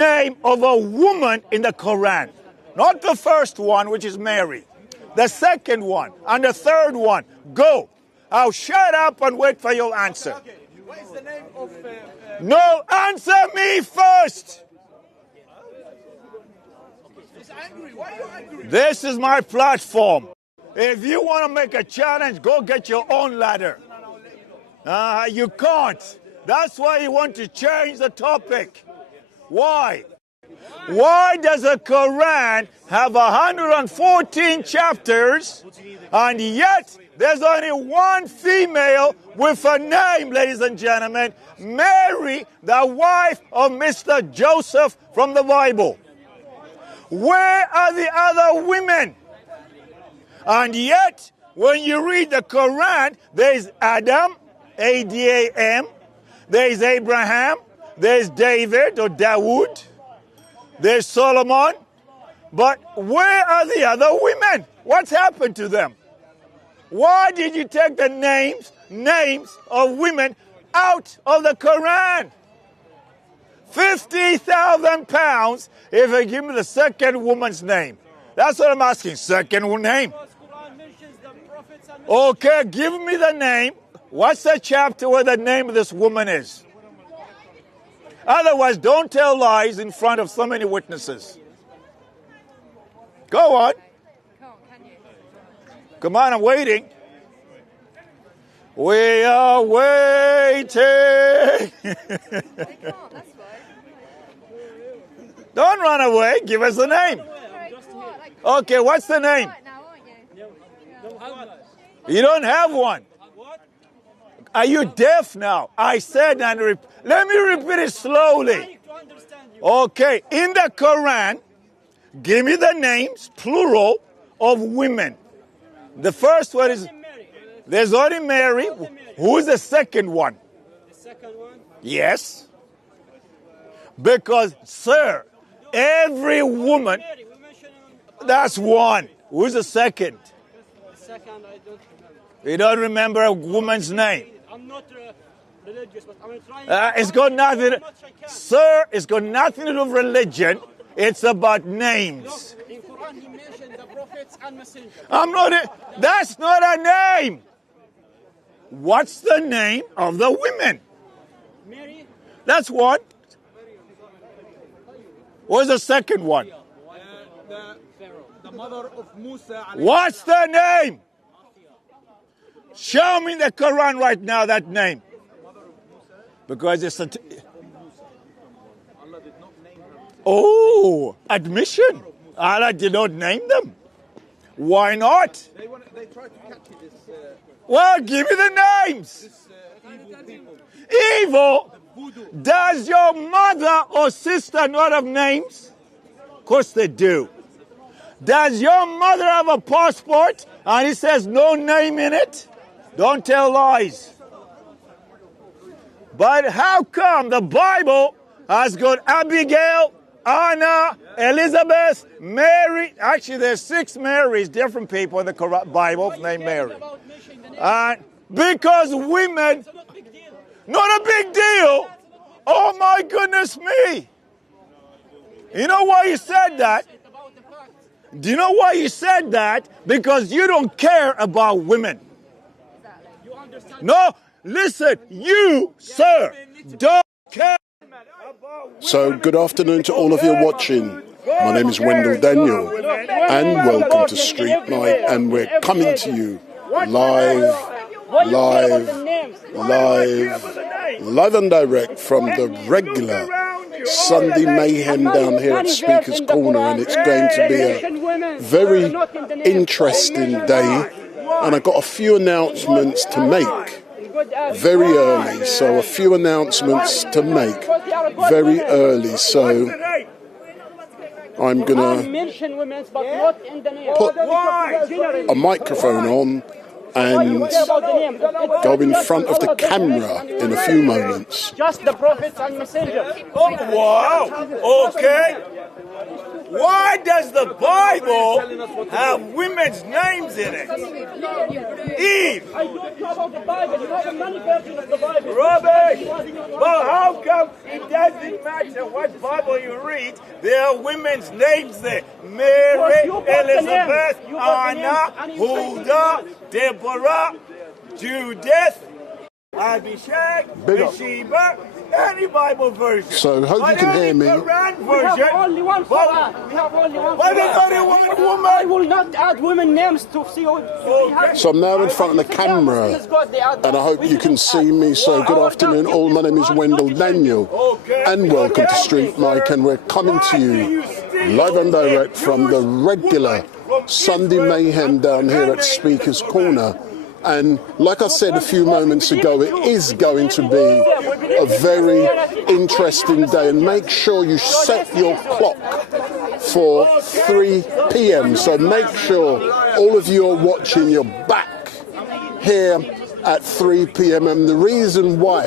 name of a woman in the Quran. Not the first one, which is Mary. The second one and the third one. Go. I'll shut up and wait for your answer. What is the name of... No, answer me first. He's angry. Why are you angry? This is my platform. If you want to make a challenge, go get your own ladder. You can't. That's why you want to change the topic. Why? Why does the Quran have 114 chapters and yet there's only one female with a name, ladies and gentlemen, Mary, the wife of Mr. Joseph from the Bible? Where are the other women? And yet, when you read the Quran, there's Adam, A-D-A-M, there's Abraham, there's David or Dawood, there's Solomon. But where are the other women? What's happened to them? Why did you take the names of women out of the Quran? £50,000 if you give me the second woman's name. That's what I'm asking. Second name. Okay, give me the name. What's the chapter where the name of this woman is? Otherwise, don't tell lies in front of so many witnesses. Go on. Come on, I'm waiting. We are waiting. Don't run away. Give us the name. Okay, what's the name? You don't have one. Are you deaf now? I said, and let me repeat it slowly. Okay, in the Quran, give me the names, plural, of women. The first one is, there's only Mary. Who's the second one? The second one? Yes. Because, sir, every woman, that's one. Who's the second? The second, I don't remember. You don't remember a woman's name? I'm not religious, but I'm trying... It's got nothing... Sir, it's got nothing to do with religion. It's about names. No, in Quran he mentioned the prophets and messengers. That's not a name. What's the name of the women? Mary. That's one. What's the second one? The mother of Musa. What's the name? Show me in the Quran right now that name. Because it's a... Oh, admission. Allah did not name them. Why not? They tried to catch you this... Well, give me the names. Evil? Does your mother or sister not have names? Of course they do. Does your mother have a passport and it says no name in it? Don't tell lies. But how come the Bible has got Abigail, Anna, Elizabeth, Mary? Actually, there's 6 Marys, different people in the Bible named Mary. Because women, not a big deal. Oh my goodness me. You know why you said that? Do you know why you said that? Because you don't care about women. No, listen, you, sir, don't care about women. So, good afternoon to all of you watching. My name is Wendell Daniel, and welcome to StreetMic, and we're coming to you live and direct from the regular Sunday mayhem down here at Speaker's Corner, and it's going to be a very interesting day, and I've got a few announcements to make very early, so a few announcements to make very early, so I'm going to put a microphone on and go in front of the camera in a few moments. Just the prophets and messengers. Oh, wow. Okay. Why does the Bible have women's names in it? Eve. I don't know about the Bible. You have many versions of the Bible. Rubbish! Well, how come it doesn't matter what Bible you read? There are women's names there. Mary, Elizabeth, Anna, Huldah, Deborah, Judith, Abishag, Bathsheba, any Bible version. So, hope you can hear me. Quran We version. have only one Quran. We have only one Why there's Quran. only one I woman? will not add women names to see who. So I'm now in front of the camera, and I hope you can see me. So good afternoon all, my name is Wendell Daniel, and welcome to StreetMic, and we're coming to you live and direct from the regular Sunday mayhem down here at Speaker's Corner. And like I said a few moments ago, it is going to be a very interesting day, and make sure you set your clock for 3 p.m. So make sure all of you are watching, you're back here at 3 p.m. And the reason why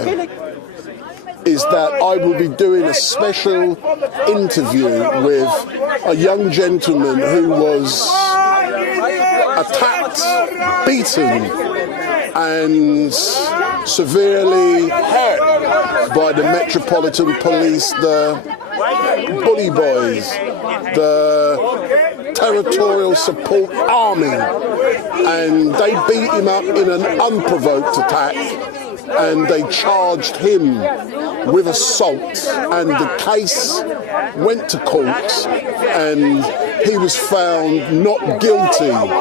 is that I will be doing a special interview with a young gentleman who was attacked, beaten, and severely hurt by the Metropolitan Police, the bully boys, the Territorial Support Army, and they beat him up in an unprovoked attack, and they charged him with assault, and the case went to court, and he was found not guilty of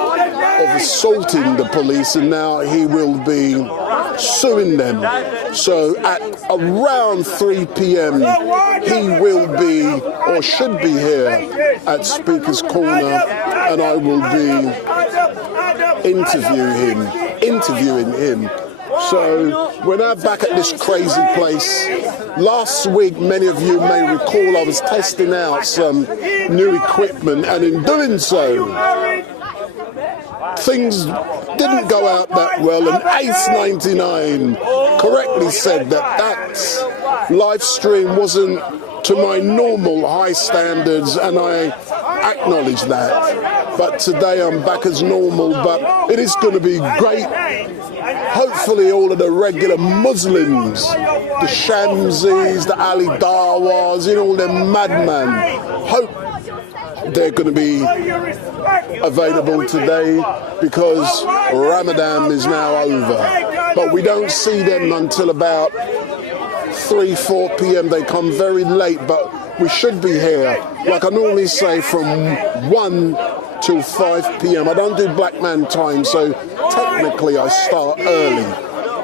assaulting the police, and now he will be suing them. So at around 3 p.m. he will be, or should be, here at Speaker's Corner, and I will be interviewing him. So we're now back at this crazy place. Last week, many of you may recall, I was testing out some new equipment, and in doing so, things didn't go out that well, and Ace99 correctly said that LiveStream wasn't to my normal high standards, and I acknowledge that. But today I'm back as normal, but it is going to be great. Hopefully all of the regular Muslims, the Shamsis, the Ali Dawas, all them madmen, hope they're going to be available today, because Ramadan is now over. But we don't see them until about 3-4 p.m. They come very late, but we should be here, like I normally say, from 1 till 5 p.m. I don't do black man time, so technically I start early.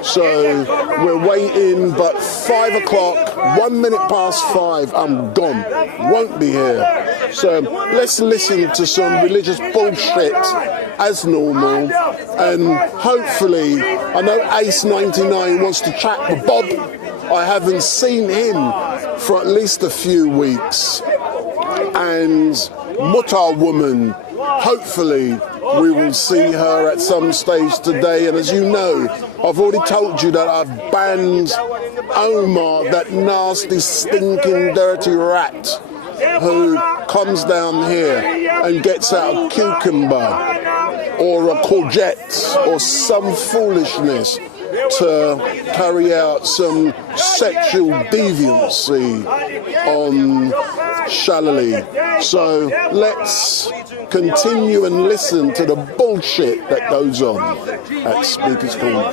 So we're waiting, but 5 o'clock, 1 minute past 5, I'm gone. Won't be here. So let's listen to some religious bullshit as normal, and hopefully, I know Ace99 wants to chat with Bob. I haven't seen him for at least a few weeks. And Mutar Woman, hopefully we will see her at some stage today. And as you know, I've already told you that I've banned Omar, that nasty, stinking, dirty rat who comes down here and gets out a cucumber or a courgette or some foolishness to carry out some sexual deviancy on Shalali. So let's continue and listen to the bullshit that goes on at Speaker's Corner.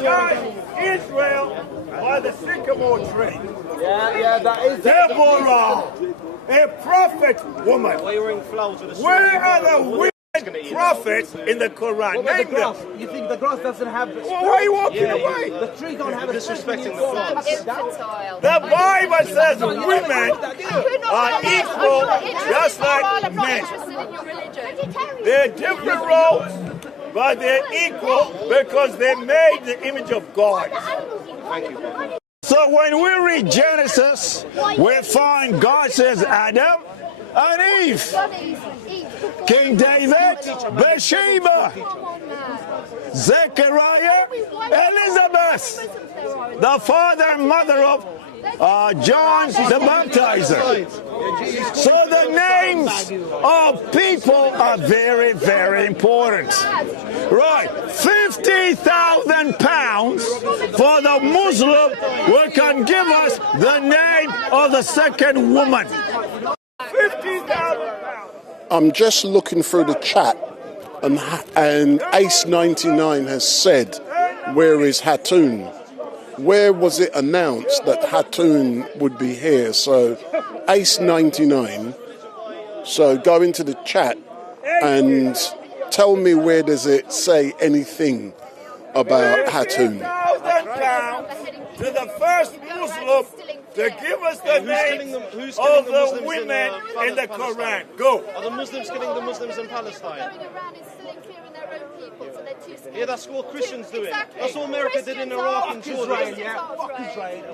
Israel by the sycamore tree. Yeah, that is. Deborah, a prophet woman. Where are the women prophets in the Quran? Name them. You think the grass doesn't have? Well, why are you walking away? The tree don't have a disrespecting the plants. The Bible says women are equal, just like men. They're different roles, but they're equal because they're made in the image of God. Thank you. So when we read Genesis, we find God says Adam and Eve. King David, Bathsheba, Zechariah, Elizabeth, the father and mother of John the Baptizer. So the names of people are very, very important. Right, £50,000 for the Muslim who can give us the name of the second woman. £50,000. I'm just looking through the chat, and Ace99 has said, where is Hatun? Where was it announced that Hatun would be here? So Ace99, so go into the chat and tell me, where does it say anything about Hatun? £50,000 to the first Muslim to give us the names of the women in the Quran. Go. Are the Muslims killing the Muslims in Palestine? Yeah, that's what Christians do it. That's what America did in Iraq and Jordan.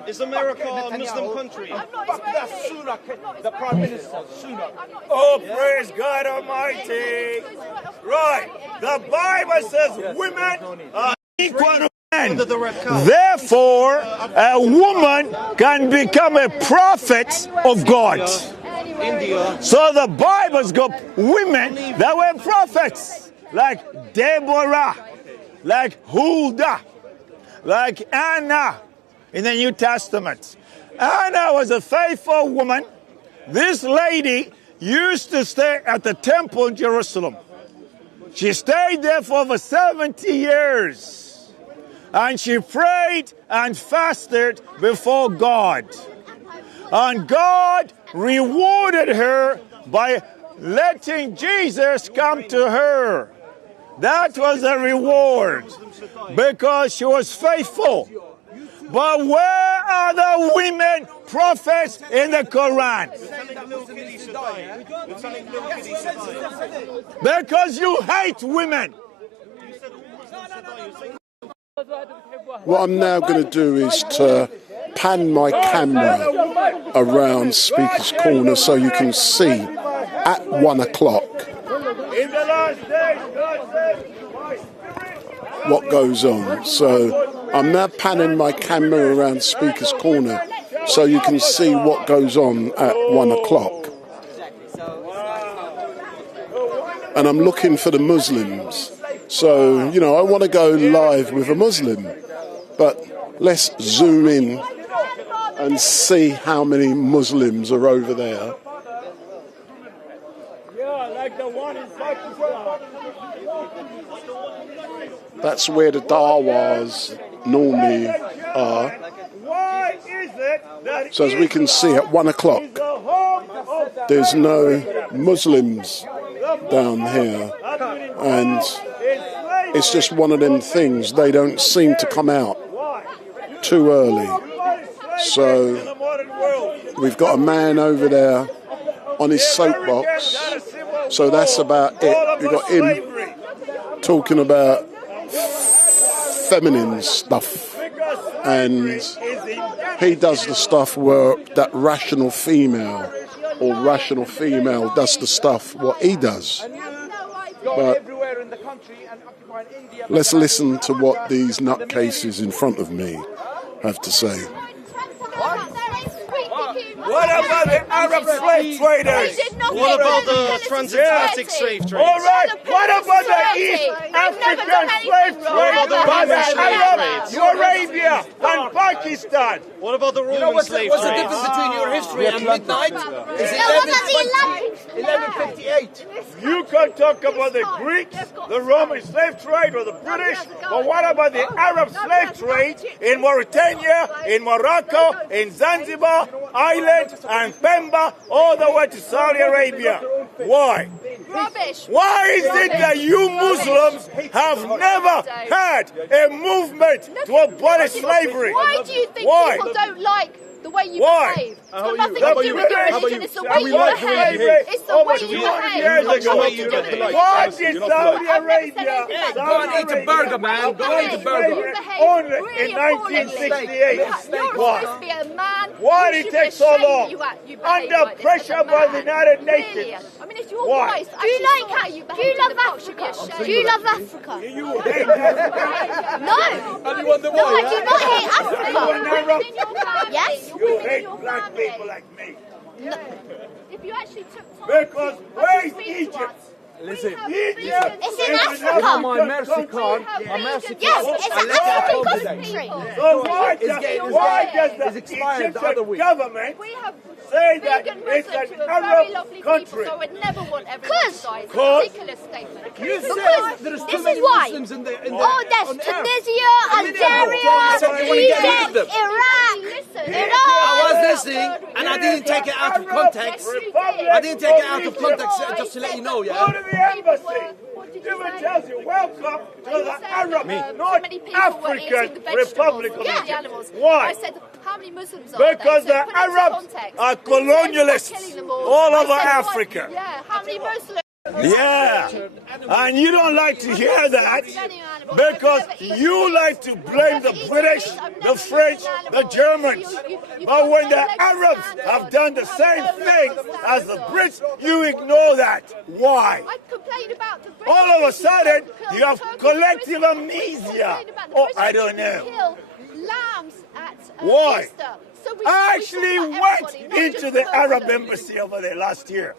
Is America a Muslim country? That's Sunak, the Prime Minister. Sunak. Oh, praise God Almighty. Right. The Bible says women are equal to men. Therefore, a woman can become a prophet of God. So the Bible's got women that were prophets, like Deborah, like Huldah, like Anna in the New Testament. Anna was a faithful woman. This lady used to stay at the temple in Jerusalem. She stayed there for over 70 years. And she prayed and fasted before God. And God rewarded her by letting Jesus come to her. That was a reward because she was faithful. But where are the women prophets in the Quran? Because you hate women. What I'm now going to do is to pan my camera around Speaker's Corner so you can see at 1 o'clock what goes on. So I'm now panning my camera around Speaker's Corner so you can see what goes on at 1 o'clock. And I'm looking for the Muslims. So, you know, I want to go live with a Muslim. But let's zoom in and see how many Muslims are over there. That's where the Dawas normally are. So as we can see at 1 o'clock, there's no Muslims down here. And it's just one of them things. They don't seem to come out too early. So we've got a man over there on his soapbox. So that's about it. We've got him talking about feminine stuff. And he does the stuff where that rational female or rational female does the stuff what he does. But let's listen to what these nutcases in front of me have to say. What about the Arab slave traders? What about the transatlantic slave trade? All right. What about the East African slave trade? By the Arab, Arabia and Pakistan. What about the Roman slave trade? What's the difference between your history and midnight? Is 1158. You can talk about the Greeks, the Roman slave trade, or the British, but what about the Arab slave trade in Mauritania, in Morocco, in Zanzibar, Island, and Pemba, all the way to Saudi Arabia? Why? Rubbish. Why is it that you Muslims have never had a movement to abolish slavery? Why do you think people don't like the way you behave? It's got nothing to do with your religion, it's the way you behave. It's the way you behave. Why did Saudi Arabia Go and eat a burger, man. Go and eat a burger. only in 1968? You're supposed to be a man. Why did it take so long? Under pressure by the United Nations. I mean, if your Why? voice, do you like how you behave? Do you love Africa? Do you love Africa? You hate Africa. No. And you wonder why? No, I do not hate Africa. Yes? You women in hate your black family. people like me. If you actually took time Because to where's speak to Egypt? us, Listen, Egypt It's in is Africa. an you know my African mercy country. card. have My mercy Yes, card. it's I an left it at home African today. country. So why It's does, getting- why does the it's expired the other Egyptian week. government We have say that vegan it's Muslims an who are very Arab lovely country? people, so I would never want everyone to die. It's a Cause- ridiculous statement. You Because said there's too this many is why. Muslims in the Oh, there's on Earth. Tunisia, A minute ago, Algeria, you said you wanna get rid of them. Egypt, Iraq, Listen, Iran. I was listening and I didn't take it out of context. I didn't take it out of context just to let you know, Go yeah? to the embassy. What did It you say? tells you, welcome to You the said Arab, that, not so many people were eating African the vegetables Republic of and the Egypt. animals. Why? I said, how many Muslims are there? Because So the put it into Arabs context. are You said you were colonialists killing them all I over said, Africa. Yeah, how many Muslims? Yeah, and you don't like to hear that because you like to blame the British, the French, the Germans. But when the Arabs have done the same thing as the Brits, you ignore that. Why? I complained about the British. All of a sudden, Kill you have Turkish collective Christians. amnesia. I complained about the Oh, British I don't know. Kill lambs at Why? Easter. So we I talk actually about went everybody, not into just the Arab Muslims. embassy over there last year.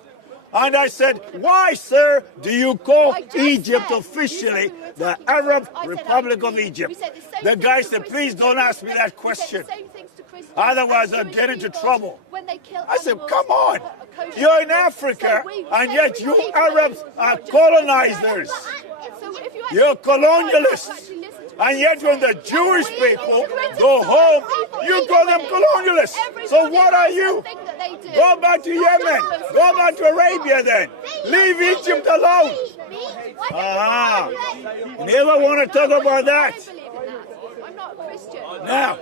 And I said, why, sir, do you call I just Egypt said- officially you said we were the attacking Arab Christians. I said, Republic of you Egypt? said the same The things guy to said, please Christians. don't ask me that You said question. the same things to Christians Otherwise, and I'll get Jewish into people trouble. when they kill I said, animals come on. kosher You're in animals. Africa, So we and say yet we you equally, Arabs are not just colonizers. So if you You're actually- colonialists. actually listen to And yet when the what Jewish we people criticize go home, people you call them equally. colonialists. So Everybody what are has you? something that they do. Go back to Yemen. Go back to Arabia then. Leave Egypt alone. Ah, never want to talk about that. I don't believe in that. I'm not a Christian. Now,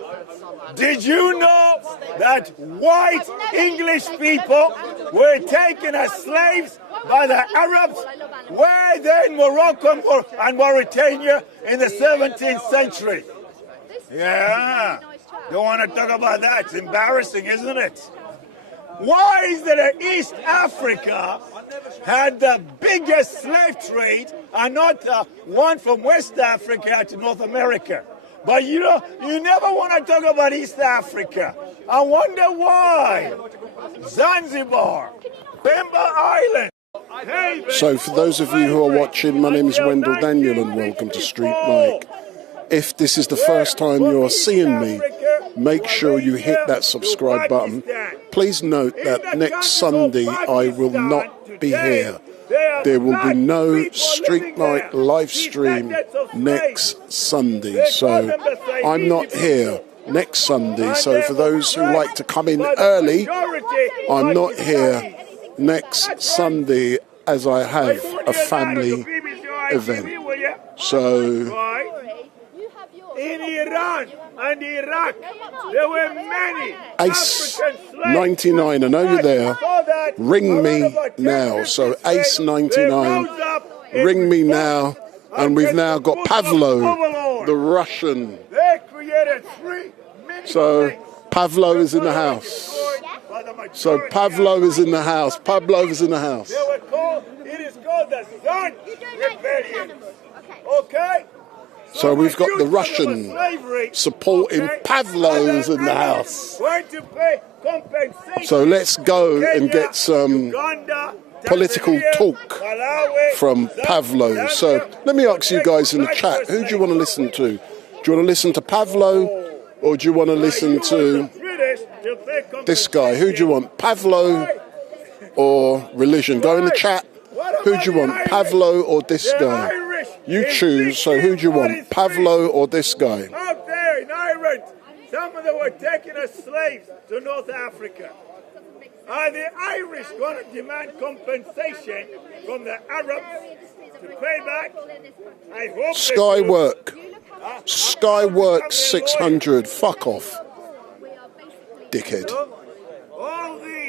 did you know that white English people were taken as slaves by the Arabs? Were they in Morocco and Mauritania in the 17th century? Yeah. Don't want to talk about that. It's embarrassing, isn't it? Why is it that East Africa had the biggest slave trade and not one from West Africa to North America? But you know, you never want to talk about East Africa. I wonder why. Zanzibar, Pemba Island. So for those of you who are watching, my name is Wendell Daniel and welcome to StreetMic. If this is the first time you're seeing me, make sure you hit that subscribe button. Please note that next Sunday I will not be here. There will be no StreetMic live stream next Sunday. So I'm not here next Sunday. So for those who like to come in early, I'm not here next Sunday as I have a family event. So in Iran and Iraq, there were many Ace African slaves. 99, I know you're there. Ring me now. So Ace 99, ring me now. And we've now got Pavlo, the Russian. They created 3 So Pavlo is in the house. So Pavlo is in the house. Pablo is in the house. It is called the Sun Rebellion. Okay? So we've got the Russian supporting Pavlo's in the house. Going to pay compensation. So let's go and get some political talk from Pavlo. So let me ask you guys in the chat, who do you want to listen to? Do you want to listen to Pavlo or do you want to listen to this guy? Who do you want, Pavlo or religion? Go in the chat. Who do you want, Pavlo or this guy? You choose. So who do you want, Pavlo or this guy? Out there in Ireland, some of them were taken as slaves to North Africa. Are the Irish going to demand compensation from the Arabs to pay back? I hope Skywork. Skywork 600. Fuck off, dickhead.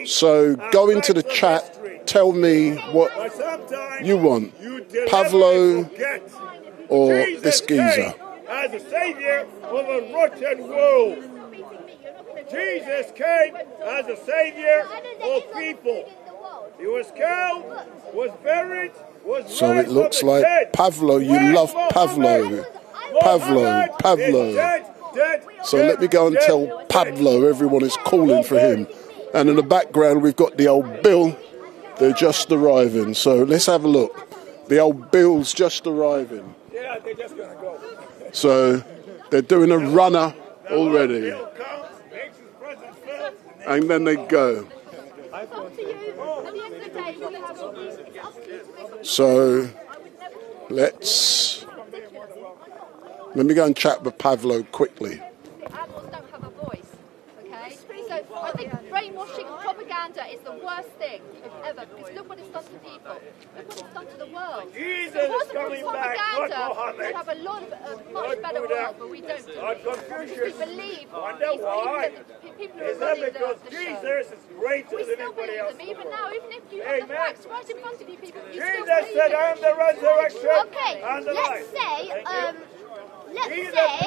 So go into the chat. Tell me what you want, Pavlo or this geezer. As a savior of a rotten world. Jesus came as a savior of people. He was killed, was buried, was So raised it looks from the like dead. Pavlo, you love Pavlo. Pavlo, Pavlo. So let me go and tell Pavlo everyone is calling for him. And in the background, we've got the old Bill. They're just arriving. So let's have a look. The old Bill's just arriving. So they're doing a runner already. And then they go. So let me go and chat with Pavlo quickly. Animals don't have a voice, okay? So I think brainwashing and propaganda is the worst thing ever, because look what it's done to people. Look what it's done to the world. If it wasn't for propaganda, we'd have a lot of much better world, but we don't do it. Because we believe people who are running the show. We still believe them, even now, even if you have the facts right in front of you, people, you still believe it. I am the resurrection. Okay, and the life. let's say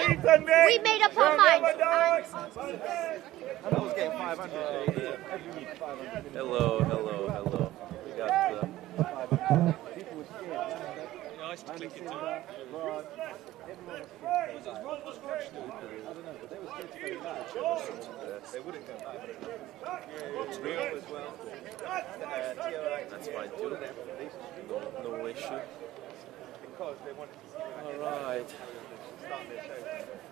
we made up our minds. Hello. We got nice to click into. They wouldn't go back. It's real as well. That's fine too. No issue. Because they wanted to see. All right.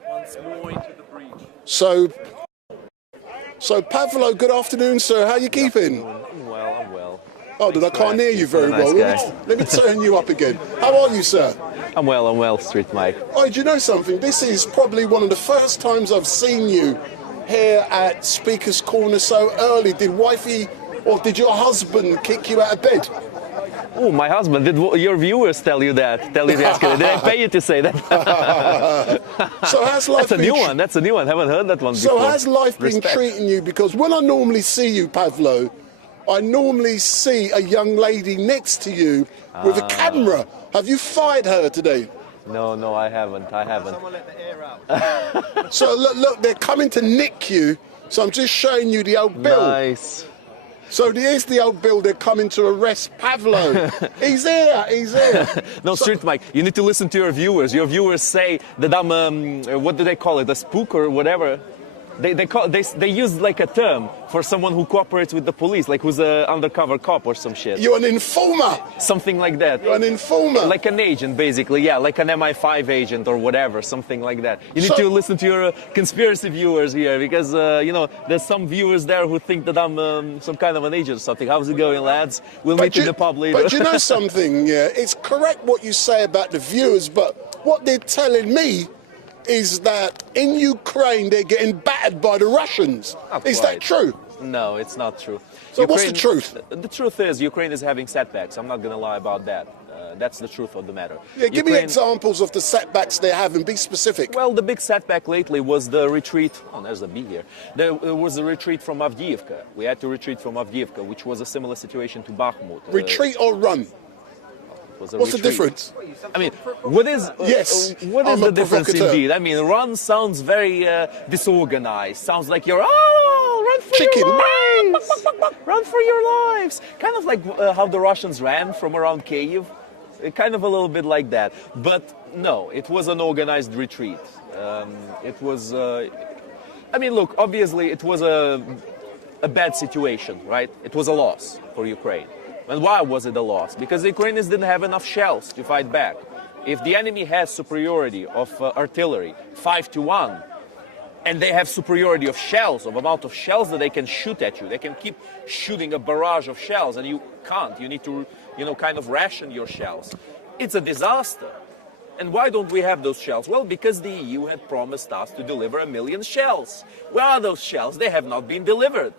Once more into the breach. So Pavlo, good afternoon, sir. How are you keeping? I'm well. Oh, I can't hear you very well. Let me turn you up again. How are you, sir? I'm well, StreetMic. Oh, do you know something? This is probably one of the first times I've seen you here at Speaker's Corner so early. Did wifey or did your husband kick you out of bed? Oh, my husband. Did your viewers tell you that? Did I pay you to say that? So has life That's a new one. Haven't heard that one before. So has life been treating you? Because when I normally see you, Pavlo, I normally see a young lady next to you with a camera. Have you fired her today? No, I haven't. Someone let the air out. So look, they're coming to nick you. So I'm just showing you the old bill. Nice. So here's the old bill. They're coming to arrest Pavlo. He's here. No, StreetMic, you need to listen to your viewers. Your viewers say that I'm, what do they call it, a spook or whatever? They use like a term for someone who cooperates with the police, like who's an undercover cop or some shit. You're an informer. Something like that. You're an informer. Like an agent, basically, yeah, like an MI5 agent or whatever, something like that. You need to listen to your conspiracy viewers here, because, there's some viewers there who think that I'm some kind of an agent or something. How's it going, lads? We'll meet in the pub later. But you know something, yeah, it's correct what you say about the viewers, but what they're telling me is that in Ukraine they're getting battered by the Russians. Is that true? No, it's not true. So what's the truth? The truth is Ukraine is having setbacks. I'm not going to lie about that. That's the truth of the matter. Yeah, give me examples of the setbacks they have and be specific. Well, the big setback lately was the retreat. Oh, there's a bee here. There was a retreat from Avdiivka. We had to retreat from Avdiivka, which was a similar situation to Bakhmut. Retreat or run? What's the difference? I mean, what is the difference indeed? I mean, run sounds very disorganized. Sounds like you're, run for your lives! Run for your lives! Kind of like how the Russians ran from around Kyiv. Kind of a little bit like that. But no, it was an organized retreat. It was, look, obviously it was a bad situation, right? It was a loss for Ukraine. And why was it a loss? Because the Ukrainians didn't have enough shells to fight back. If the enemy has superiority of artillery, 5-1, and they have superiority of shells, of amount of shells that they can shoot at you, they can keep shooting a barrage of shells, and you can't. You need to, kind of ration your shells. It's a disaster. And why don't we have those shells? Well, because the EU had promised us to deliver 1 million shells. Where are those shells? They have not been delivered.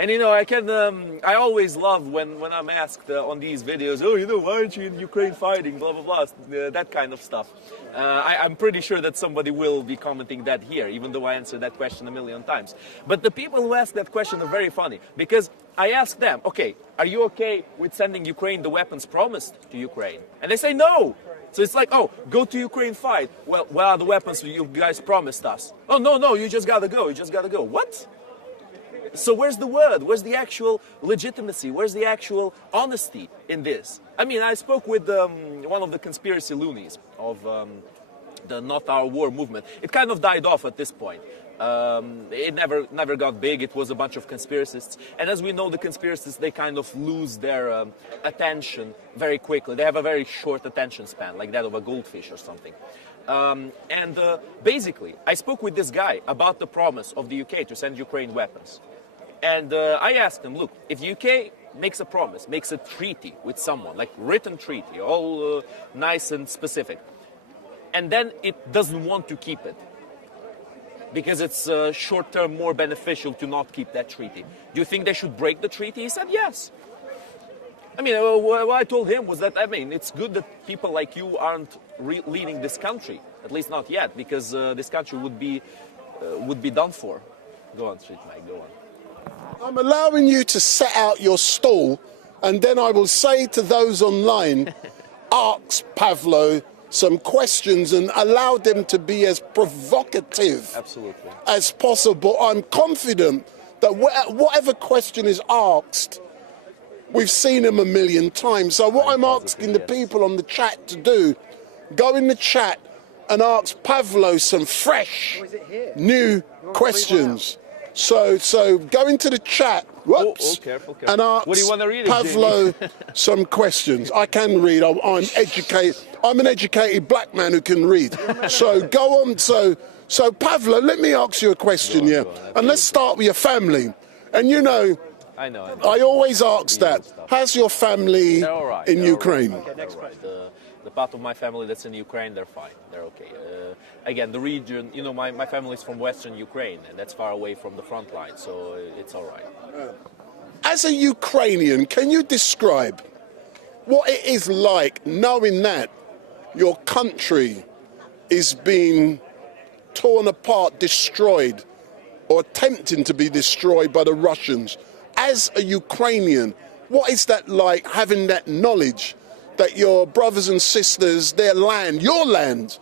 And I always love when I'm asked on these videos, why aren't you in Ukraine fighting, blah, blah, blah, that kind of stuff. I'm pretty sure that somebody will be commenting that here, even though I answered that question 1 million times. But the people who ask that question are very funny, because I ask them, okay, are you okay with sending Ukraine the weapons promised to Ukraine? And they say no. So it's like, go to Ukraine, fight. Well, where are the weapons you guys promised us? Oh, no, you just gotta go, What? So where's the word? Where's the actual legitimacy? Where's the actual honesty in this? I mean, I spoke with one of the conspiracy loonies of the Not Our War movement. It kind of died off at this point. It never got big. It was a bunch of conspiracists. And as we know, the conspiracists, they kind of lose their attention very quickly. They have a very short attention span, like that of a goldfish or something. Basically, I spoke with this guy about the promise of the UK to send Ukraine weapons. And I asked him, look, if UK makes a promise, makes a treaty with someone, like written treaty, all nice and specific, and then it doesn't want to keep it, because it's short-term more beneficial to not keep that treaty, do you think they should break the treaty? He said yes. I mean, what I told him was that, I mean, it's good that people like you aren't leading this country, at least not yet, because this country would be done for. Go on, StreetMic, go on. I'm allowing you to set out your stall, and then I will say to those online, ask Pavlo some questions and allow them to be as provocative as possible. I'm confident that whatever question is asked, we've seen them a million times. So what I'm asking the people on the chat to do, go in the chat and ask Pavlo some fresh, new questions. So go into the chat, careful. and ask what do you want to read, Pavlo some questions. I can read. I'm educated. I'm an educated black man who can read. So go on. So Pavlo, let me ask you a question, go on. And let's start with your family. And you know, I know. I always ask that. How's your family in Ukraine? Okay, next question. The part of my family that's in Ukraine, they're fine. They're okay. Again, the region, you know, my family is from Western Ukraine, and that's far away from the front line, so it's all right. As a Ukrainian, can you describe what it is like knowing that your country is being torn apart, destroyed, or attempting to be destroyed by the Russians? As a Ukrainian, what is that like, having that knowledge that your brothers and sisters, their land, your land,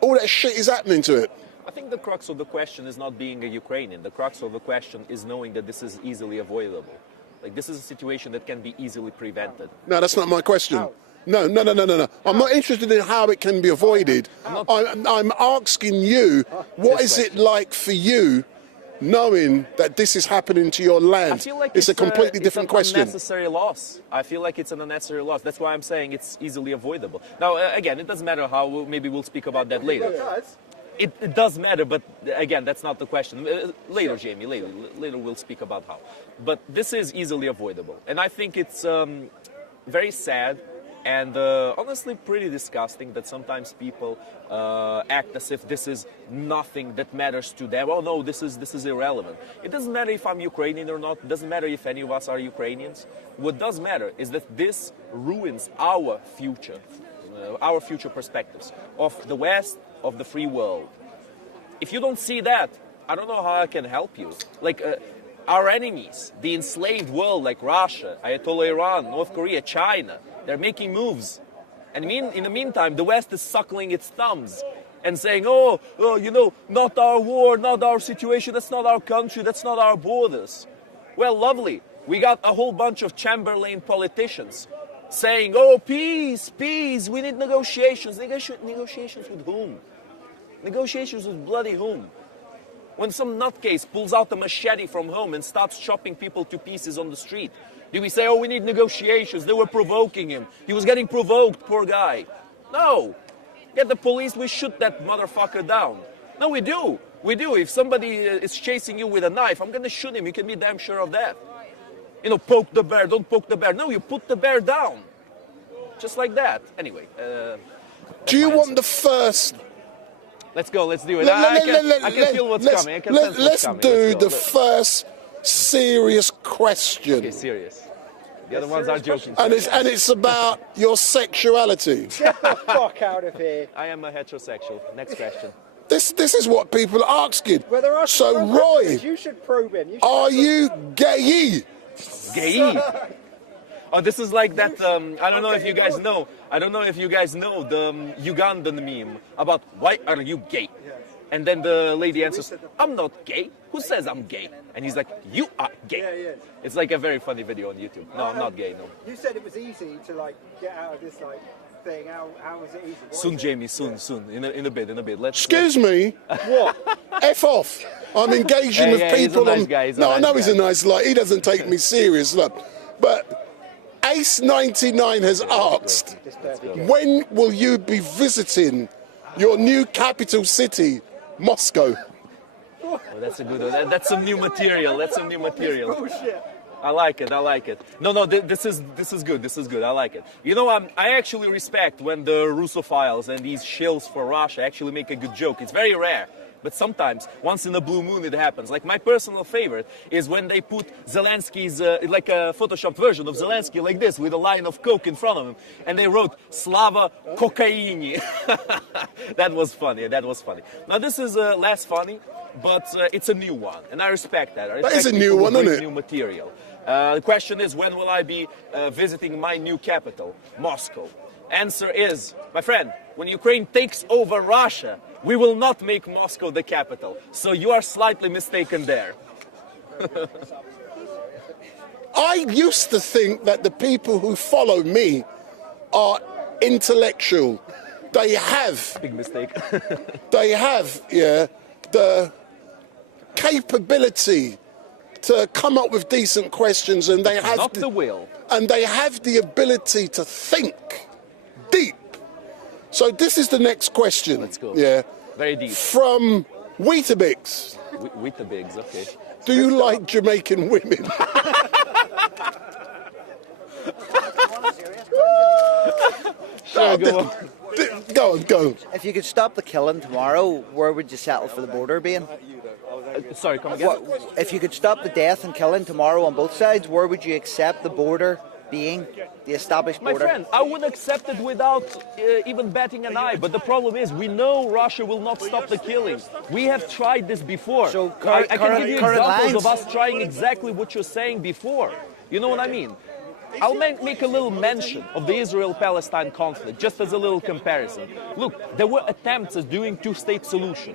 all that shit is happening to it? I think the crux of the question is not being a Ukrainian. The crux of the question is knowing that this is easily avoidable. Like, this is a situation that can be easily prevented. No, that's not my question. No. I'm not interested in how it can be avoided. I'm asking you, what is it like for you knowing that this is happening to your land? I feel like it's a completely different question. It's an unnecessary loss. I feel like it's an unnecessary loss. That's why I'm saying it's easily avoidable. Now, again, it doesn't matter how. Maybe we'll speak about that later. It does matter, but again, that's not the question. Later, Jamie, later we'll speak about how. But this is easily avoidable. And I think it's very sad and honestly pretty disgusting that sometimes people act as if this is nothing that matters to them. Oh no, this is irrelevant. It doesn't matter if I'm Ukrainian or not. It doesn't matter if any of us are Ukrainians. What does matter is that this ruins our future perspectives of the West, of the free world. If you don't see that, I don't know how I can help you. Like our enemies, the enslaved world like Russia, Ayatollah Iran, North Korea, China, they're making moves. And in the meantime, the West is suckling its thumbs and saying, oh, you know, not our war, not our situation, that's not our country, that's not our borders. Well, lovely. We got a whole bunch of Chamberlain politicians saying, oh, peace, peace, we need negotiations. Negotiations with whom? Negotiations with bloody whom? When some nutcase pulls out a machete from home and starts chopping people to pieces on the street, do we say, oh, we need negotiations? They were provoking him. He was getting provoked, poor guy. No. Get the police, we shoot that motherfucker down. No, we do. We do. If somebody is chasing you with a knife, I'm going to shoot him. You can be damn sure of that. You know, poke the bear, don't poke the bear. No, you put the bear down. Just like that. Anyway. Do you want the first... Let's go, let's do it. I can feel what's coming. I can sense what's coming. Let's do the first serious question. Okay, serious. The other ones are joking. And it's about your sexuality. Get the fuck out of here. I am a heterosexual. Next question. This is what people are asking. Well, there are so, Roy, you should probe him. Are you gay? Gay? Oh, this is like that, I don't know if you guys know. I don't know if you guys know the Ugandan meme about why are you gay? Yeah. And then the lady answers, I'm not gay. Who says I'm gay? And he's like, you are gay. Yeah. It's like a very funny video on YouTube. No, I'm not gay, no. You said it was easy to, like, get out of this, like, thing, how was it easy? Soon, Jamie, soon. In a bit. Let's. Excuse me. What? F off. I'm engaging with people. He's a nice guy. No, I know he's a nice guy. He doesn't take me serious, look. But Ace99 has asked, when will you be visiting your new capital city, Moscow? Oh, that's a good one. That's some new material. I like it. No, this is good. I like it. You know, I actually respect when the Russophiles and these shills for Russia actually make a good joke. It's very rare. But sometimes, once in a blue moon, it happens. Like my personal favorite is when they put Zelensky's, like a photoshopped version of Zelensky like this, with a line of coke in front of him. And they wrote, Slava Kokaini. That was funny. Now this is less funny, but it's a new one. And I respect that. That is a new one, isn't it? New material. The question is, when will I be visiting my new capital, Moscow? Answer is, my friend, when Ukraine takes over Russia, we will not make Moscow the capital. So you are slightly mistaken there. I used to think that the people who follow me are intellectual. They have... Big mistake. They have, the capability to come up with decent questions, and they have... Not the will. And they have the ability to think deep. So this is the next question. Let's go. Yeah. Very deep. From Weetabix. Weetabix, okay. Do you like Jamaican women? Sure, Go. If you could stop the killing tomorrow, where would you settle for the border being? Sorry, come again? If you could stop the death and killing tomorrow on both sides, where would you accept the border being, the established border? My friend, I would accept it without even batting an eye. But the problem is, we know Russia will not stop the killing. We have tried this before. So I can give you examples of us trying exactly what you're saying before. You know what I mean? I'll make a little mention of the Israel-Palestine conflict, just as a little comparison. Look, there were attempts at doing two-state solution,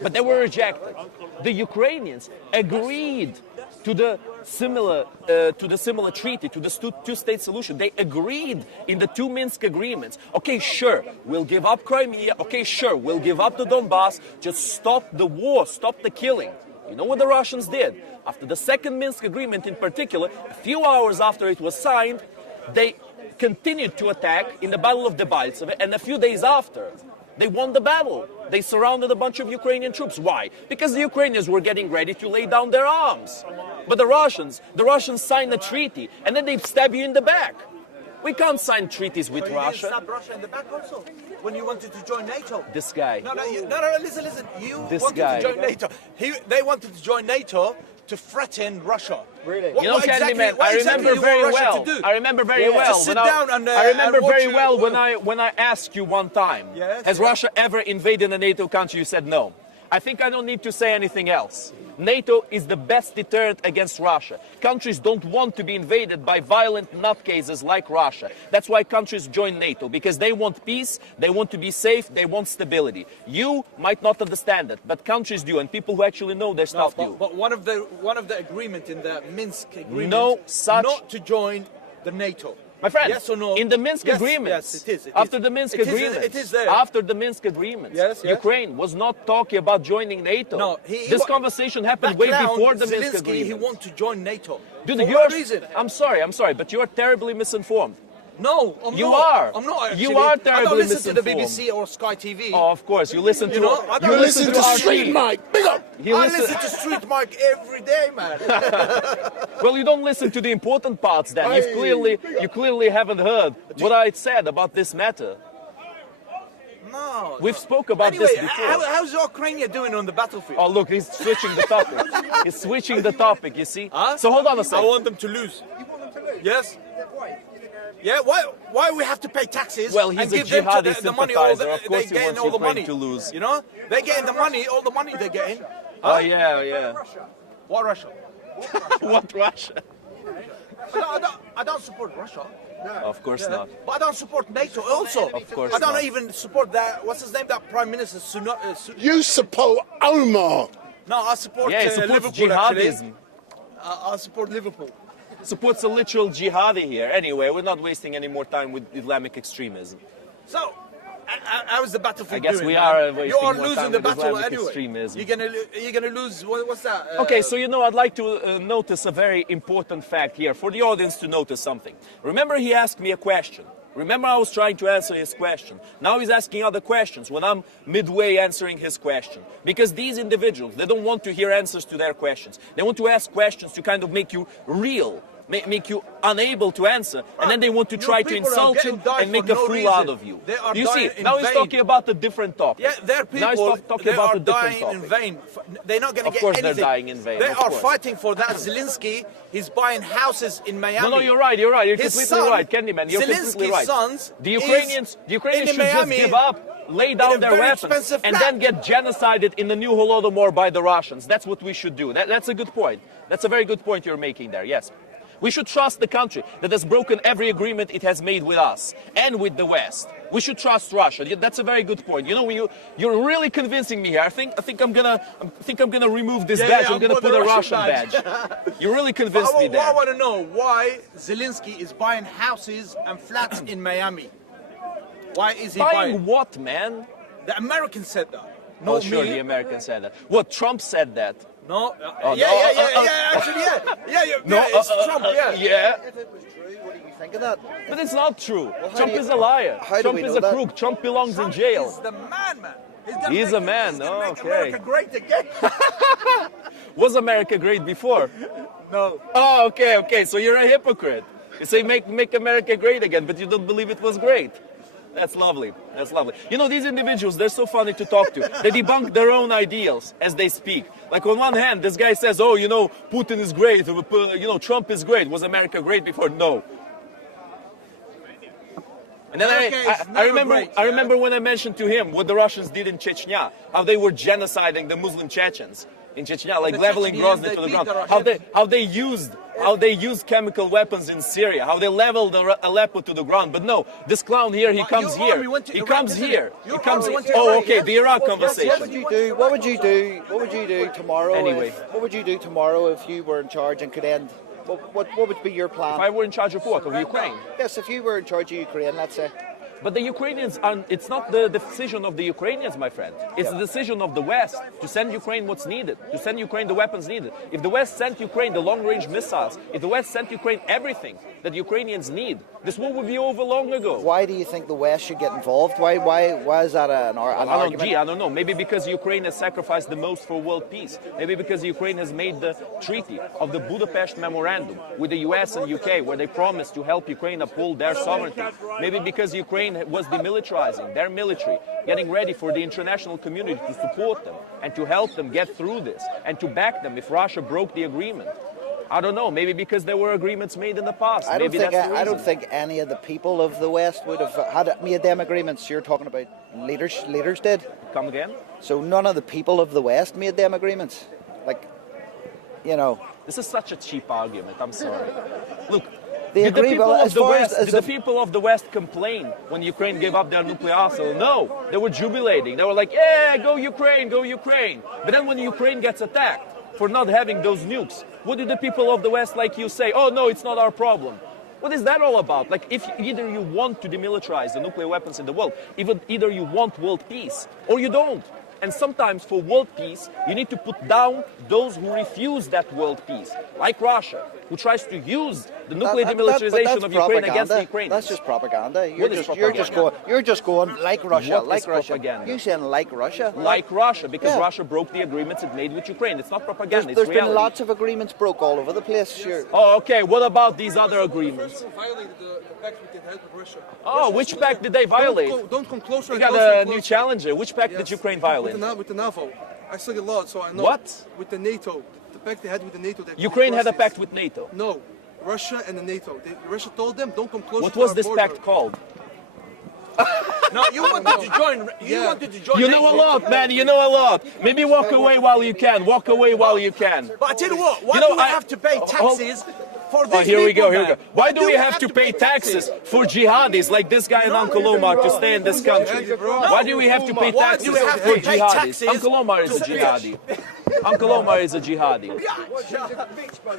but they were rejected. The Ukrainians agreed to the similar treaty, to the two-state solution. They agreed in the two Minsk agreements. Okay, sure, we'll give up Crimea. Okay, sure, we'll give up the Donbass. Just stop the war, stop the killing. You know what the Russians did? After the second Minsk agreement in particular, a few hours after it was signed, they continued to attack in the Battle of Debaltseve, and a few days after, they won the battle. They surrounded a bunch of Ukrainian troops. Why? Because the Ukrainians were getting ready to lay down their arms. But the Russians signed a treaty, and then they stab you in the back. We can't sign treaties with Russia. You stab Russia in the back also, when you wanted to join NATO. This guy. No, listen. You this wanted guy. to join NATO. They wanted to join NATO to threaten Russia. Really? You know, Candyman, I remember very well. I remember very well. Just sit down and I remember very watch well when I asked you one time, has Russia ever invaded a NATO country? You said no. I think I don't need to say anything else. NATO is the best deterrent against Russia. Countries don't want to be invaded by violent nutcases like Russia. That's why countries join NATO, because they want peace, they want to be safe, they want stability. You might not understand it, but countries do, and people who actually know their stuff do. But one of the agreement in the Minsk agreement, not to join the NATO. My friend, yes or no? In the Minsk agreements, yes, it is. After the Minsk agreements, it is there. After the Minsk agreements, Ukraine was not talking about joining NATO. No, this conversation happened way before the Minsk agreements. He wants to join NATO. Dude, for what reason? I'm sorry, but you are terribly misinformed. No, I'm you not. are. I'm not actually. You are terribly I don't listen to the misinformed. BBC or Sky TV. Oh, of course, you listen to. You know, you listen to StreetMic. Big up. I listen to StreetMic every day, man. Well, you don't listen to the important parts then. You clearly haven't heard what I said about this matter. No. We've spoke about this before. How's Ukraine doing on the battlefield? Oh, look, he's switching the topic. He's switching the topic, you see? So hold on a second. I want them to lose. You want them to lose? Yes. Yeah, why we have to pay taxes? Well, he's and a give them jihadi the money, all sympathizer. Of course, he wants all the Ukraine money to lose. You know, they're getting the money, all the money they're getting. Oh yeah. What Russia? What Russia? I don't support Russia. No. Of course not. But I don't support NATO also. Of course I don't not. even support that. What's his name? That Prime Minister. You support Omar. No, I support he supports Liverpool. jihadism. Actually. I support Liverpool. supports a literal jihadi here. Anyway, we're not wasting any more time with Islamic extremism. So, how is the battlefield I guess doing, we man? are wasting You are more losing time the with battle Islamic anyway. extremism. You're gonna lose. What's that? Okay, so you know, I'd like to notice a very important fact here for the audience to notice something. Remember, he asked me a question. Remember, I was trying to answer his question. Now he's asking other questions when I'm midway answering his question. Because these individuals, they don't want to hear answers to their questions. They want to ask questions to kind of make you real, make you unable to answer, and then they want to try to insult you and make a fool out of you. Do you see? Now he's talking about a different topic. Yeah, they're people. Now he's talking about a different dying in topic. vain. They're not going to get Of course anything. they're dying in vain. They of are course. fighting for that. Zelensky, he's buying houses in Miami. No, you're right. You're His completely son, right, Candyman. You're completely Zelensky's right. sons The Ukrainians in should Miami just give up, lay down in a their very weapons, expensive and flat. then get genocided in the new Holodomor by the Russians. That's what we should do. That's a good point. That's a very good point you're making there, yes. We should trust the country that has broken every agreement it has made with us and with the West. We should trust Russia. That's a very good point. You know, you're really convincing me here. I think I'm gonna remove this badge. I'm gonna put a Russian badge. You really convinced me there. I want to know why Zelensky is buying houses and flats in Miami. Why is he Buying what, man? The Americans said that. No, Not sure, me. the Americans said that. What, Trump said that? No. Oh, Actually, it's Trump. Yeah. If it was true, what do you think of that? But it's not true. Well, how Trump do you- is a liar. how do Trump we is know a that? crook. Trump belongs in Trump jail. is the man. He's a man. He's gonna make Okay. America great again. Was America great before? No. Oh, okay. So you're a hypocrite. You say make America great again, but you don't believe it was great. That's lovely. That's lovely. You know, these individuals, they're so funny to talk to. They debunk their own ideals as they speak. Like on one hand, this guy says, oh, you know, Putin is great. You know, Trump is great. Was America great before? No. And then I remember when I mentioned to him what the Russians did in Chechnya, how they were genociding the Muslim Chechens in Chechnya, like leveling Grozny to the ground. How they used chemical weapons in Syria, how they leveled Aleppo to the ground. But no, this clown here, he comes here. He comes here. He comes here. Oh, okay, the Iraq conversation. What would you do? What would you do? What would you do tomorrow? Anyway. What would you do tomorrow if you were in charge and could end? What would be your plan? If I were in charge of what? Of Ukraine? Yes, if you were in charge of Ukraine, let's say. But the Ukrainians, it's not the decision of the Ukrainians, my friend. It's the decision of the West to send Ukraine what's needed, to send Ukraine the weapons needed. If the West sent Ukraine the long-range missiles, if the West sent Ukraine everything that Ukrainians need, this war would be over long ago. Why do you think the West should get involved? Why is that an argument? I don't know. Maybe because Ukraine has sacrificed the most for world peace. Maybe because Ukraine has made the treaty of the Budapest Memorandum with the US and UK, where they promised to help Ukraine uphold their sovereignty. Maybe because Ukraine was demilitarizing their military, getting ready for the international community to support them and to help them get through this and to back them if Russia broke the agreement. I don't know. Maybe because there were agreements made in the past. I don't Maybe think any of the people of the West would have made them agreements. You're talking about leaders did. Come again? So none of the people of the West made them agreements. Like, you know. This is such a cheap argument. I'm sorry. Look. They Did the agree, people well, of as the far West? as Did the people of the West complain when Ukraine gave up their nuclear arsenal? No, they were jubilating. They were like, "Yeah, go Ukraine, go Ukraine!" But then when Ukraine gets attacked for not having those nukes, what do the people of the West like you say? Oh no, it's not our problem. What is that all about? Like, if either you want to demilitarize the nuclear weapons in the world, either you want world peace or you don't. And sometimes for world peace, you need to put down those who refuse that world peace, like Russia, who tries to use the nuclear demilitarization of Ukraine against the Ukrainians. That's just propaganda. Propaganda? You're just going like Russia, What like is Russia. propaganda? You're saying like Russia. Like Russia, because Yeah. Russia broke the agreements it made with Ukraine. It's not propaganda, There's it's been reality. lots of agreements broke all over the place. Sure. Oh, okay. What about these other agreements? Violated the pact we can help with Russia. Oh, which pact did they violate? Don't come closer. You and got closer a and new closer. challenger. Which pact did Yes. Ukraine violate? With the NATO. I studied a lot, so I know. What? With the NATO. The pact they had with the NATO. Ukraine had a pact with NATO. No. Russia and the NATO. Russia told them, don't come closer What to was our this border. pact called? No, you wanted to join. You wanted to join. You know a lot, man. You know a lot. Maybe walk away while you can. Walk away while you can. But I tell you what, why You know, do we I- have to pay taxes for Oh, these here we go, people, here we go. man? Why do we have to pay taxes for jihadis like this guy and Uncle Omar to stay in this country? Why do we have to pay Why taxes do we have for to pay jihadis? taxes Uncle Omar is a to- jihadi. Uncle Omar is a jihadi.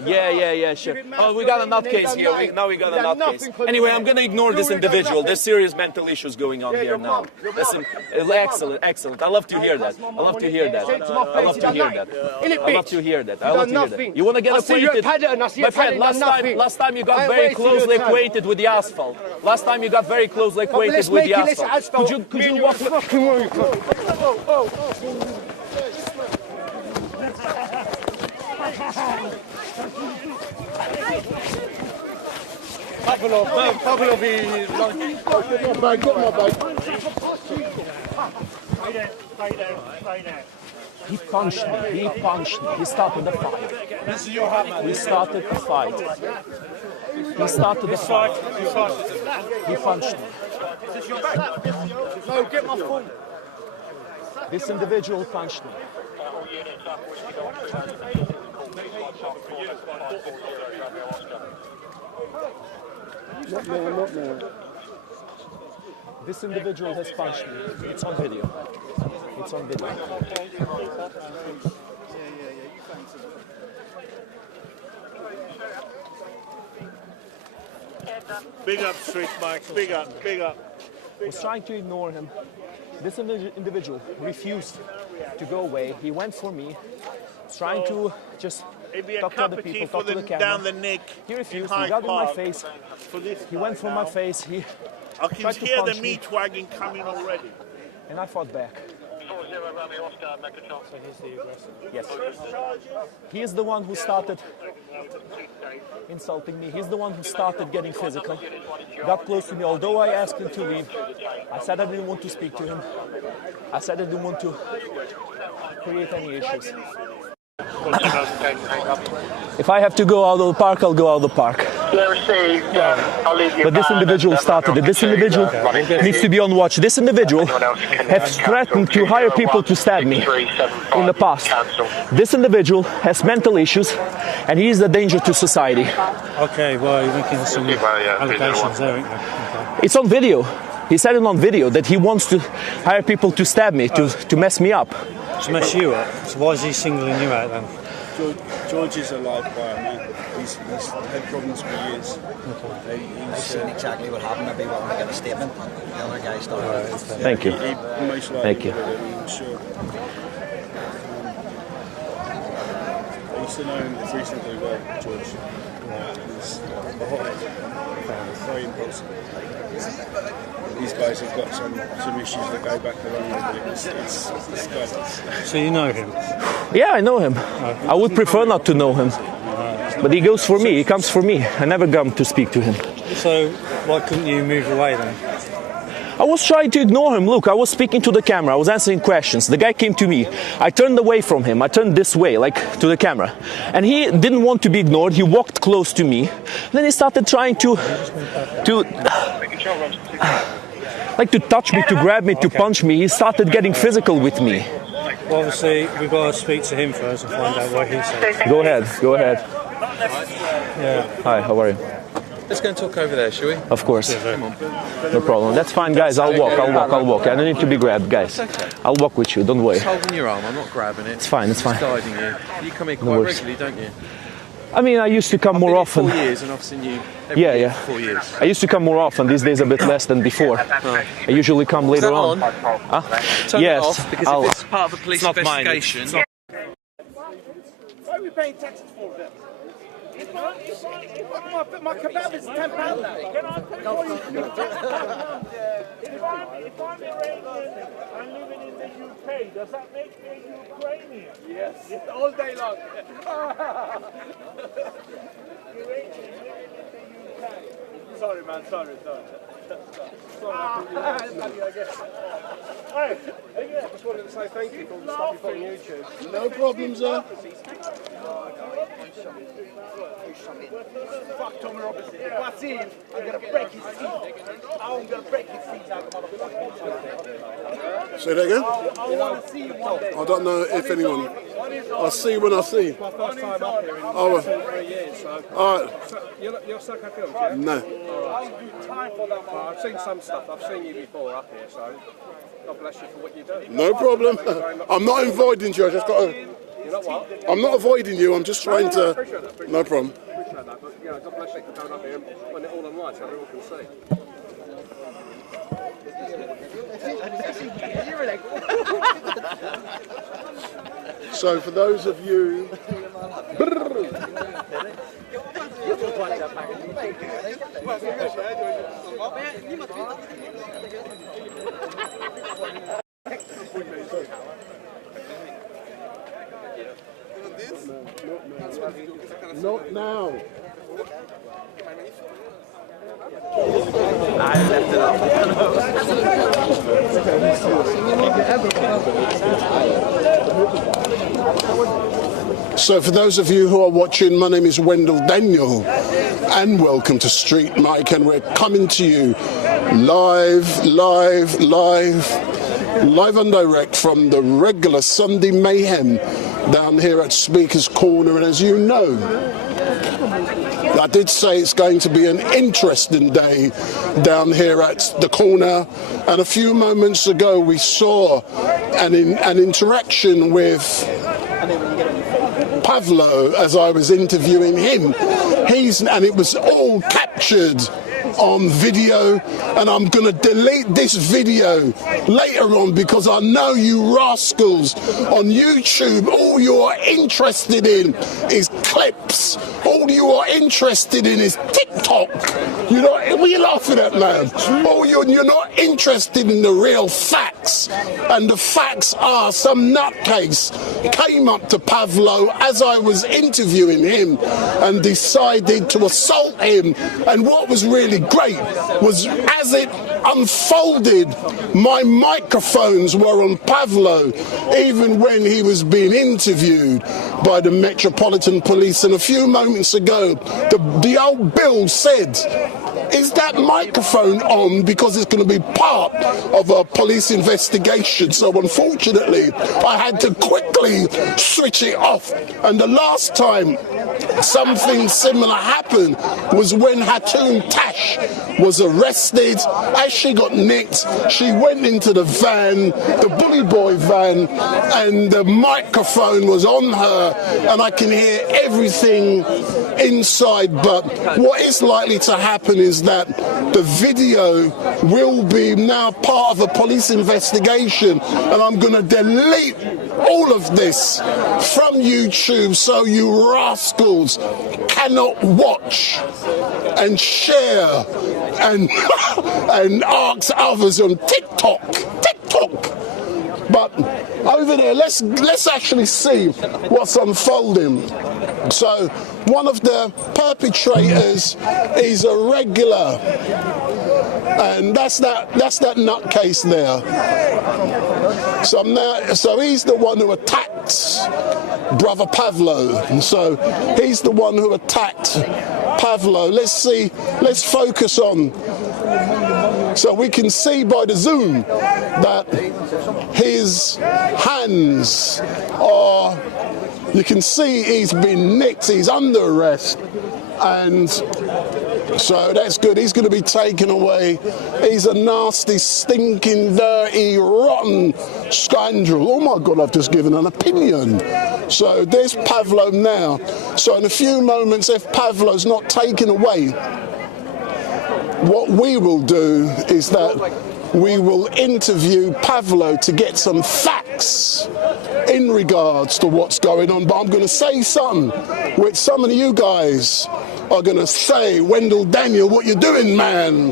Yeah, sure. Oh, we got a nutcase here. Now we got a nutcase. Anyway, I'm going to ignore this individual. There's serious mental issues going on here now. Listen, excellent. I love to hear that. I love to hear that. I love to hear that. I love to hear that. I love to hear that. You want to get acquainted? My friend, last time you got very closely acquainted with the asphalt. Last time you got very closely acquainted with the asphalt. Could you walk? Pavlo, got my bag. He punched me. He started the fight. This is your hat, man. We started the fight. He started the fight. He punched me. Is this your bag? No, get my phone. This individual punched me. This individual has punched me. It's on video. It's on video. Big up, StreetMic. Big up. I was trying to ignore him. This individual refused to go away. He went for me, trying to just talk to other people, talk to the camera. Down the neck. He refused. He got in my face. He went for my face. He I can hear the meat wagon coming already. And I fought back. Yes. He is the one who started insulting me. He's the one who started getting physical. Got close to me. Although I asked him to leave, I said I didn't want to speak to him. I said I didn't want to create any issues. If I have to go out of the park, I'll go out of the park. But this individual started it. This individual needs to be on watch. This individual has threatened to hire people to stab me in the past. This individual has mental issues and he is a danger to society. Okay, well, you're making some allegations there, aren't you? Okay. It's on video. He said it on video that he wants to hire people to stab me, to mess me up. To mess you up? So why is he singling you out then? George is a live wire man. He's had problems for years. Okay. I've seen exactly what happened. I'd be willing to get a statement. The other guy started. Thank you. Thank you. Sure. I used to know him reasonably well, George. He's a hothead. Very impulsive. These guys have got some issues that go back a long way, but it's this guy. So you know him? Yeah, I know him. I would prefer not to know him. But he goes for me, he comes for me. I never come to speak to him. So why couldn't you move away then? I was trying to ignore him. Look, I was speaking to the camera. I was answering questions. The guy came to me. I turned away from him. I turned this way, like to the camera. And he didn't want to be ignored. He walked close to me. Then he started trying to touch me, to grab me, to punch me. He started getting physical with me. Well, obviously, we've got to speak to him first and find out what he said. Go ahead. Yeah. Hi, how are you? Let's go and talk over there, shall we? Of course. Come on. No problem. That's fine, guys. I'll walk. I don't need to be grabbed, guys. I'll walk with you. Don't worry. Just holding your arm. I'm not grabbing it. It's fine. Just guiding you. You come here quite regularly, don't you? I mean, I used to come more often. 4 years, and I've seen you every year for 4 years. I used to come more often. These days, a bit less than before. I usually come later on. Turn it off, because if it's part of a police investigation. Why are we paying taxes for that? My kebab is £10 now. If I'm Iranian and living in the UK, does that make me Ukrainian? Yes, all day long. Sorry, man, sorry. Hey, I just wanted to say thank you for all the stuff you put on YouTube. No problem, sir. Fuck Tommy Robinson. If I see him, I'm going to break his teeth. I'm going to break his teeth out of motherfucker. Say that again? I want to see you one day. I don't know if anyone. I'll see when I see. It's my first time up here in 2-3 years. So. All right. You're stuck at films, yeah? No. Right. Time for that, man. I've seen some stuff. I've seen you before up here, so God bless you for what you do. No problem. I'm not inviting you. I just got to I'm not avoiding you. I'm just trying to. No problem. So for those of you. Not now. So for those of you who are watching, my name is Wendell Daniel and welcome to StreetMic, and we're coming to you live and direct from the regular Sunday mayhem down here at Speaker's Corner. And as you know, I did say it's going to be an interesting day down here at the corner, and a few moments ago we saw an interaction with Pavlo as I was interviewing him. And it was all captured on video, and I'm going to delete this video later on because I know you rascals on YouTube, all you're interested in is clips. All you are interested in is TikTok. You know, what are you laughing at, man? You're not interested in the real facts. And the facts are some nutcase came up to Pavlo as I was interviewing him and decided to assault him. And what was really great was as it unfolded, my microphones were on Pavlo even when he was being interviewed by the Metropolitan Police. And a few moments ago, the old Bill said, is that microphone on because it's going to be part of a police investigation? So unfortunately, I had to quickly switch it off. And the last time something similar happened was when Hatun Tash was arrested. As she got nicked, she went into the van, the bully boy van, and the microphone was on her, and I can hear everything inside. But what is likely to happen is that the video will be now part of a police investigation, and I'm going to delete all of this from YouTube so you rascals cannot watch and share and and ask others on TikTok. But over there, let's actually see what's unfolding. So one of the perpetrators is a regular, and that's that nutcase there. So he's the one who attacked brother Pavlo, and so he's the one who attacked Pavlo. Let's see. Let's focus on. So we can see by the zoom that his hands are, you can see he's been nicked, he's under arrest, and so that's good. He's going to be taken away. He's a nasty, stinking, dirty, rotten scoundrel. Oh my God, I've just given an opinion. So there's Pavlo now. So in a few moments, if Pavlo's not taken away, what we will do is that we will interview Pavlo to get some facts in regards to what's going on. But I'm going to say something which some of you guys are going to say, Wendell Daniel, what you doing, man?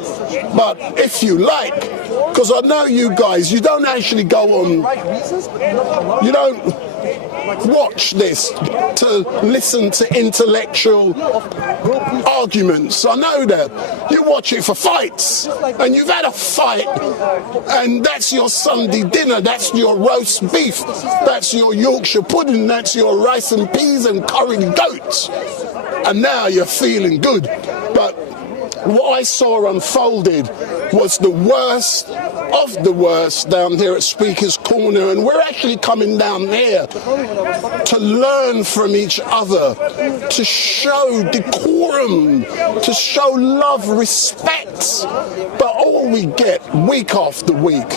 But if you like, because I know you guys, you don't actually go on, you don't watch this to listen to intellectual arguments. I know that. You watch it for fights, and you've had a fight, and that's your Sunday dinner, that's your roast beef, that's your Yorkshire pudding, that's your rice and peas and curried goat, and now you're feeling good. But what I saw unfolded was the worst of the worst down here at Speaker's Corner, and we're actually coming down here to learn from each other, to show decorum, to show love, respect. But all we get week after week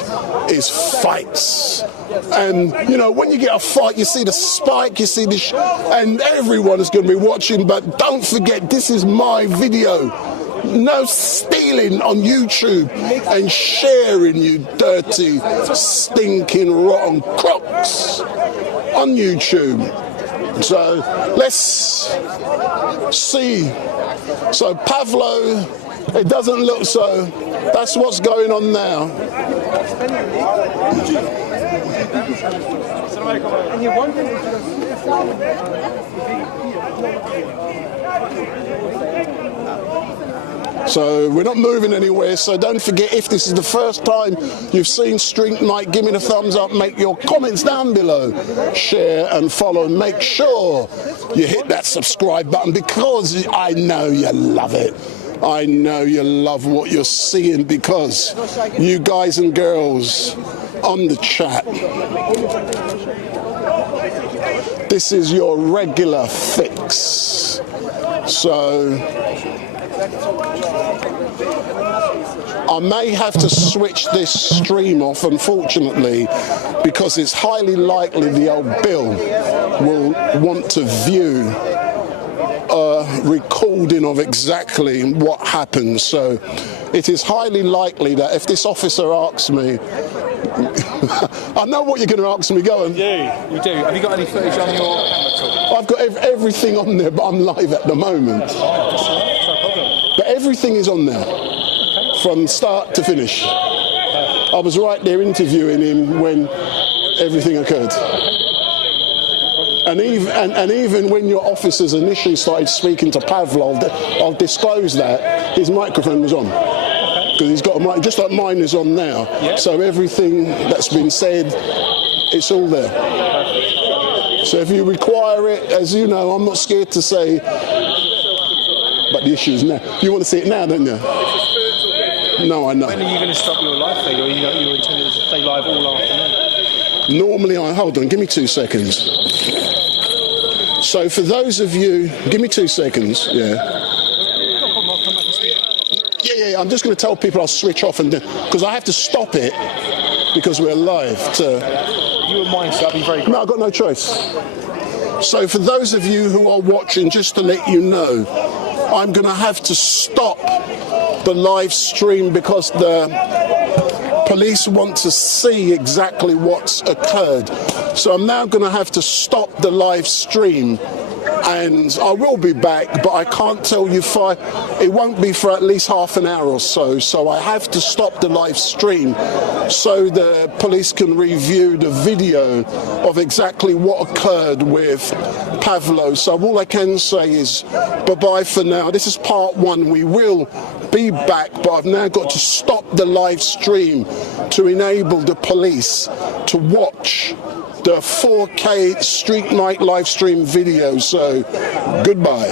is fights. And, you know, when you get a fight, you see the spike, you see the and everyone is going to be watching. But don't forget, this is my video. No stealing on YouTube and sharing, you dirty, stinking, rotten crooks on YouTube. So let's see. So Pavlo, it doesn't look so. That's what's going on now. So we're not moving anywhere, so don't forget, if this is the first time you've seen StreetMic, give me the thumbs up, make your comments down below, share and follow, and make sure you hit that subscribe button, because I know you love it. I know you love what you're seeing, because you guys and girls on the chat, this is your regular fix. So I may have to switch this stream off, unfortunately, because it's highly likely the old Bill will want to view a recording of exactly what happened. So it is highly likely that if this officer asks me, I know what you're going to ask me. Go on. You do. Have you got any footage on your camera at all? I've got everything on there, but I'm live at the moment. But everything is on there, from start to finish. I was right there interviewing him when everything occurred. And even when your officers initially started speaking to Pavlo, I'll disclose that his microphone was on. Because he's got a mic, just like mine is on now. Yeah. So everything that's been said, it's all there. So if you require it, as you know, I'm not scared to say, but the issue is now. You want to see it now, don't you? No, I know. When are you going to stop your live feed, or you intended to stay live all afternoon? Normally, hold on, give me 2 seconds. So for those of you, give me 2 seconds, yeah. Yeah, I'm just going to tell people I'll switch off, and because I have to stop it because we're live. You wouldn't mind, so I'd be very grateful. No, I've got no choice. So for those of you who are watching, just to let you know, I'm going to have to stop the live stream because the police want to see exactly what's occurred. So I'm now going to have to stop the live stream. And I will be back, but I can't tell you it won't be for at least half an hour or so. So I have to stop the live stream so the police can review the video of exactly what occurred with Pavlo. So all I can say is bye-bye for now. This is part 1. We will be back, but I've now got to stop the live stream to enable the police to watch the 4K StreetMic live stream video. So goodbye.